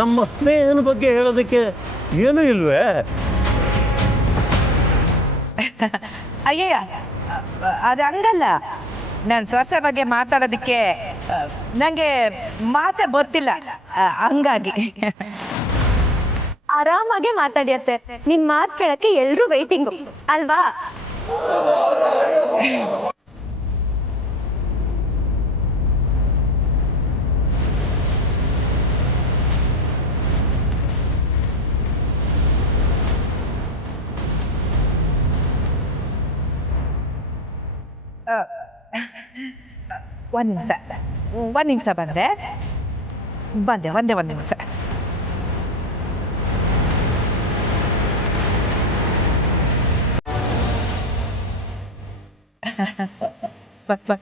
ನಮ್ಮ ಸ್ನೇಹದ ಬಗ್ಗೆ ಹೇಳೋದಕ್ಕೆ ಏನೂ ಇಲ್ವೇ? ಅಯ್ಯಯ್ಯ, ಅದು ಹಂಗಲ್ಲ. ನಾನು ಸೊಸೆ ಬಗ್ಗೆ ಮಾತಾಡೋದಕ್ಕೆ ನನಗೆ ಮಾತೇ ಗೊತ್ತಿಲ್ಲ, ಹಂಗಾಗಿ. ಆರಾಮಾಗೆ ಮಾತಾಡಿ ಅತ್ತೆ. ನಿಮ್ ಮಾತು ಕೇಳಕ್ಕೆ ಎಲ್ರೂ ವೈಟಿಂಗು ಅಲ್ವಾ? ಒಂದು ನಿಮಿಷ ಬಂದೆ. ಒಂದೇ ಒಂದು ನಿಮಿಷ. ಬಟ್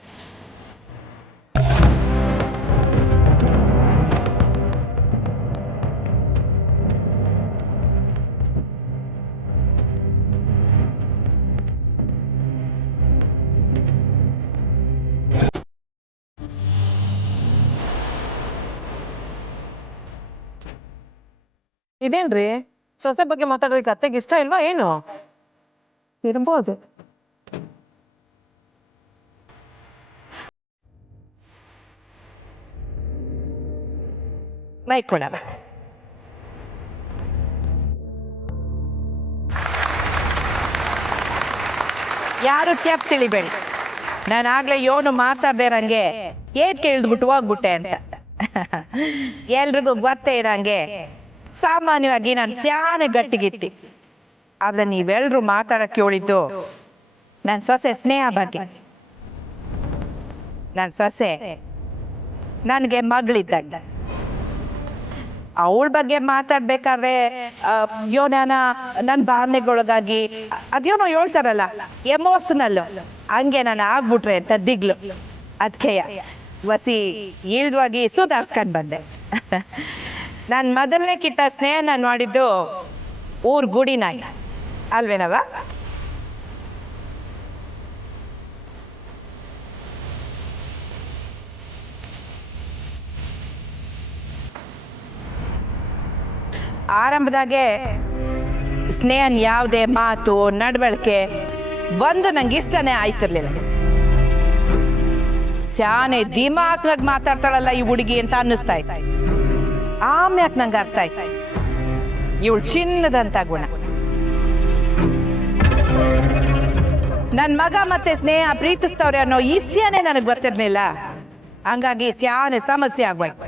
ಇದೇನ್ರಿ, ಸೊಸೆ ಬಗ್ಗೆ ಮಾತಾಡೋದಕ್ಕೆ ಅತ್ತೆಗೆ ಇಷ್ಟ ಇಲ್ವಾ ಏನು? ಇರ್ಬೋದು. ಮೈಕೊಳವ. ಯಾರು ಕ್ಯಾಪ್ ತಿಳಿಬೇಡಿ. ನಾನು ಆಗ್ಲೇ ಯೋನು ಮಾತಾಡ್ದೆ ನಂಗೆ ಏನ್ ಕೇಳಿದ್ಬಿಟ್ಟು ಹೋಗ್ಬಿಟ್ಟೆ ಅಂತ. ಎಲ್ರಿಗೂ ಗೊತ್ತೇ ಇರಂಗೆ ಸಾಮಾನ್ಯವಾಗಿ ನಾನು ಸ್ಯಾನೆ ಗಟ್ಟಿಗಿತ್ತಿ. ಆದ್ರೆ ನೀವೆಲ್ರು ಮಾತಾಡಕ್ ಹೇಳಿದ್ದು ನನ್ನ ಸೊಸೆ ಸ್ನೇಹ ಬಗ್ಗೆ. ನನ್ನ ಸೊಸೆ ನನಗೆ ಮಗಳಿದ್ದಾಗ. ಅವಳ ಬಗ್ಗೆ ಮಾತಾಡ್ಬೇಕಾದ್ರೆ ಯೋನಾನ ನನ್ನ ಭಾವನೆಗೊಳಗಾಗಿ ಅದೇನೋ ಹೇಳ್ತಾರಲ್ಲ, ಎಮೋಷನಲ್, ಹಂಗೆ ನಾನು ಆಗ್ಬಿಟ್ರೆ ಅಂತ ದಿಗ್ಲು. ಅದಕ್ಕೆ ವಸಿ ಇಳ್ದವಾಗಿ ಸುಧಾರಿಸ್ಕೊಂಡು ಬಂದೆ. ನಾನು ಮೊದಲನೇ ಕಿಟ್ಟ ಸ್ನೇಹ ನಾನು ಮಾಡಿದ್ದು ಊರ್ ಗುಡಿನಾಗ ಅಲ್ವೇನವ? ಆರಂಭದಾಗೆ ಸ್ನೇಹನ್ ಯಾವುದೇ ಮಾತು ನಡವಳಿಕೆ ಒಂದು ನಂಗೆ ಇಷ್ಟನೇ ಆಯ್ತಿರ್ಲಿಲ್ಲ. ಶಾನೆ ದಿಮಾಕ್ನಾಗ ಮಾತಾಡ್ತಾಳಲ್ಲ ಈ ಹುಡುಗಿ ಅಂತ ಅನ್ನಿಸ್ತಾ ಇತ್ತು. ಆಮ್ಯಾಕ್ ನಂಗೆ ಅರ್ಥ ಆಯ್ತು ಇವಳು ಚಿನ್ನದಂತ ಗುಣ. ನನ್ನ ಮಗ ಮತ್ತೆ ಸ್ನೇಹ ಪ್ರೀತಿಸ್ತವ್ರೆ ಅನ್ನೋ ಇಸ್ಯಾನೇ ನನಗೆ ಗೊತ್ತಿರ್ಲಿಲ್ಲ. ಹಂಗಾಗಿ ಸ್ಯಾನೆ ಸಮಸ್ಯೆ ಆಗ್ಬೇಕು.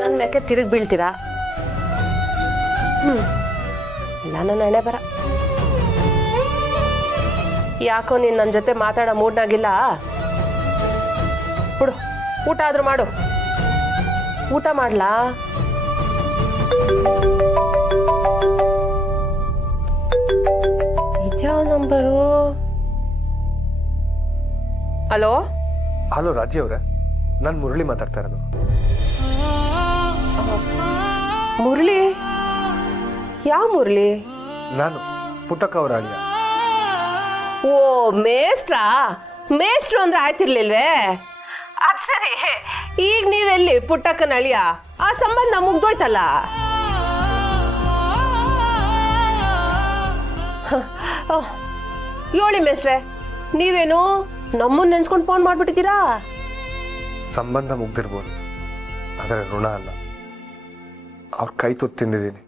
ನನ್ ಮೇಕೆ ತಿರುಗಿ ಬೀಳ್ತೀರಾ? ನಾನು ನಣೆ ಬರ. ಯಾಕೋ ನೀನ್ ನನ್ನ ಜೊತೆ ಮಾತಾಡೋ ಮೂಡ್ನಾಗಿಲ್ಲ. ಬಿಡು, ಊಟ ಆದ್ರೂ ಮಾಡು. ಊಟ ಮಾಡ್ಲಾ? ಇದ್ಯಾವ ನಂಬರು? ಹಲೋ ಹಲೋ ರಾಜಿ ಅವರೇ, ನಾನು ಮುರಳಿ ಮಾತಾಡ್ತಾ ಇರೋದು. ಮುರಳಿ? ಯಾವ ಮುರಳಿ? ನಾನು ಪುಟ್ಟಕ್ಕ ಅವರ ಅಳಿಯ. ಓ ಮೇಸ್ಟ್ರಾ? ಮೇಸ್ಟ್ರು ಅಂದ್ರೆ ಆಯ್ತಿರ್ಲಿಲ್ವೇ? ಅದ್ ಸರಿ, ಈಗ ನೀವೆಲ್ಲಿ ಪುಟ್ಟಕ್ಕನ ಅಳಿಯ? ಆ ಸಂಬಂಧ ಮುಗ್ದೋಯ್ತಲ್ಲ. ಹೇಳಿ ಮೇಸ್ಟ್ರೆ, ನೀವೇನು ನಮ್ಮನ್ನ ನೆನ್ಸ್ಕೊಂಡು ಫೋನ್ ಮಾಡ್ಬಿಟ್ಟಿದ್ದೀರಾ? ಸಂಬಂಧ ಮುಗ್ದಿರ್ಬೋದು, ಆದರೆ ಋಣ ಅಲ್ಲ. ಅವ್ರ ಕೈ ತುತ್ತು ತಿಂದಿದ್ದೀನಿ,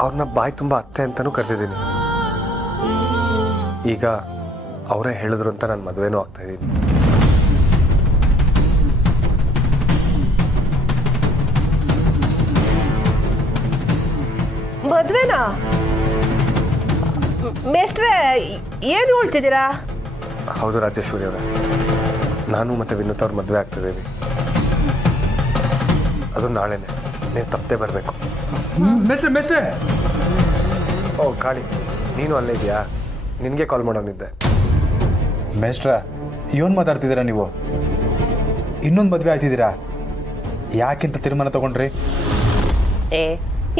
ಅವ್ರನ್ನ ಬಾಯಿ ತುಂಬ ಅತ್ತೆ ಅಂತಲೂ ಕರೆದಿದ್ದೀನಿ. ಈಗ ಅವರೇ ಹೇಳಿದ್ರು ಅಂತ ನಾನು ಮದುವೆನೂ ಆಗ್ತಾ ಇದ್ದೀನಿ. ಮದ್ವೆನಾ? ಮೇಸ್ಟ್ರೆ ಏನು ಹೇಳ್ತಿದ್ದೀರಾ? ಹೌದು ರಾಜೇಶ್ವರಿ ಅವರೇ, ನಾನು ಮತ್ತೆ ವಿನೂತ್ ಅವ್ರ ಮದುವೆ ಆಗ್ತಿದ್ದೀವಿ. ಅದು ನಾಳೆನೆ. ನೀವು ತಪ್ಪದೆ ಬರಬೇಕು. ಮೇಸ್ಟ್ರೆ ಓ ಕಾಳಿ, ನೀನು ಅಲ್ಲೇ ಇದೆಯಾ? ನಿನಗೆ ಕಾಲ್ ಮಾಡೋನಿದ್ದೆ. ಮೇಷ್ಟ್ರ, ಏನು ಮಾತಾಡ್ತಿದ್ದೀರಾ ನೀವು? ಇನ್ನೊಂದು ಮದುವೆ ಆಯ್ತಿದ್ದೀರಾ? ಯಾಕಿಂತ ತೀರ್ಮಾನ ತಗೊಂಡ್ರಿ?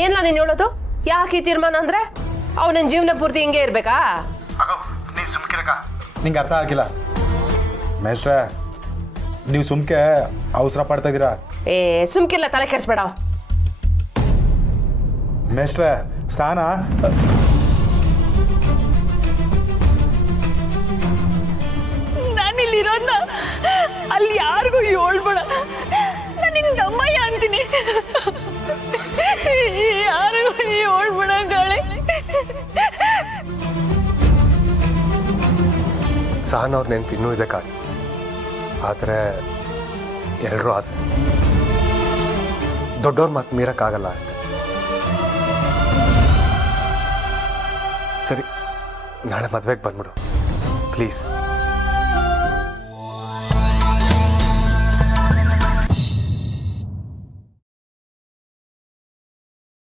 ಏನ ನೀನು ಹೇಳೋದು? ಯಾಕೆ ಈ ತೀರ್ಮಾನ ಅಂದ್ರೆ ಅವನ ಜೀವನ ಪೂರ್ತಿ ಹಿಂಗೆ ಇರ್ಬೇಕಾ? ನಿಂಗೆ ಅರ್ಥ ಆಗಿಲ್ಲ ಮೇಷ್ಟ್ರ. ನೀವು ಸುಮ್ಕೆ ಅವಸರ ಪಡ್ತಾ ಇದ್ದೀರಾ. ಸುಮ್ಕಿಲ್ಲ, ತಲೆ ಕೆಡಿಸ್ಬೇಡ. ಮೇಷ್ಟ್ರ, ಸಾನ ನಾನಿಲ್ಲಿರೋದ್ನ ಅಲ್ಲಿ ಯಾರಿಗೂ ಹೇಳ್ಬೇಡ. ನಾನು ನಿನ್ ದಮ್ಮಯ್ಯ ಅಂತೀನಿ. ಯಾರಿಗೂ ಹೇಳ್ಬೇಡ ಗಾಳಿ. ಸಹನ ಅವ್ರ ನೆನಪು ಇನ್ನೂ ಇದೆ ಕಾಳಿ. ಆದರೆ ಎಲ್ಲರೂ ಆಸೆ. ದೊಡ್ಡವ್ರ ಮಾತು ಮೀರಕ್ಕಾಗಲ್ಲ ಅಷ್ಟೆ. ಸರಿ, ನಾಳೆ ಮದ್ವೆಗೆ ಬಂದ್ಬಿಡು ಪ್ಲೀಸ್.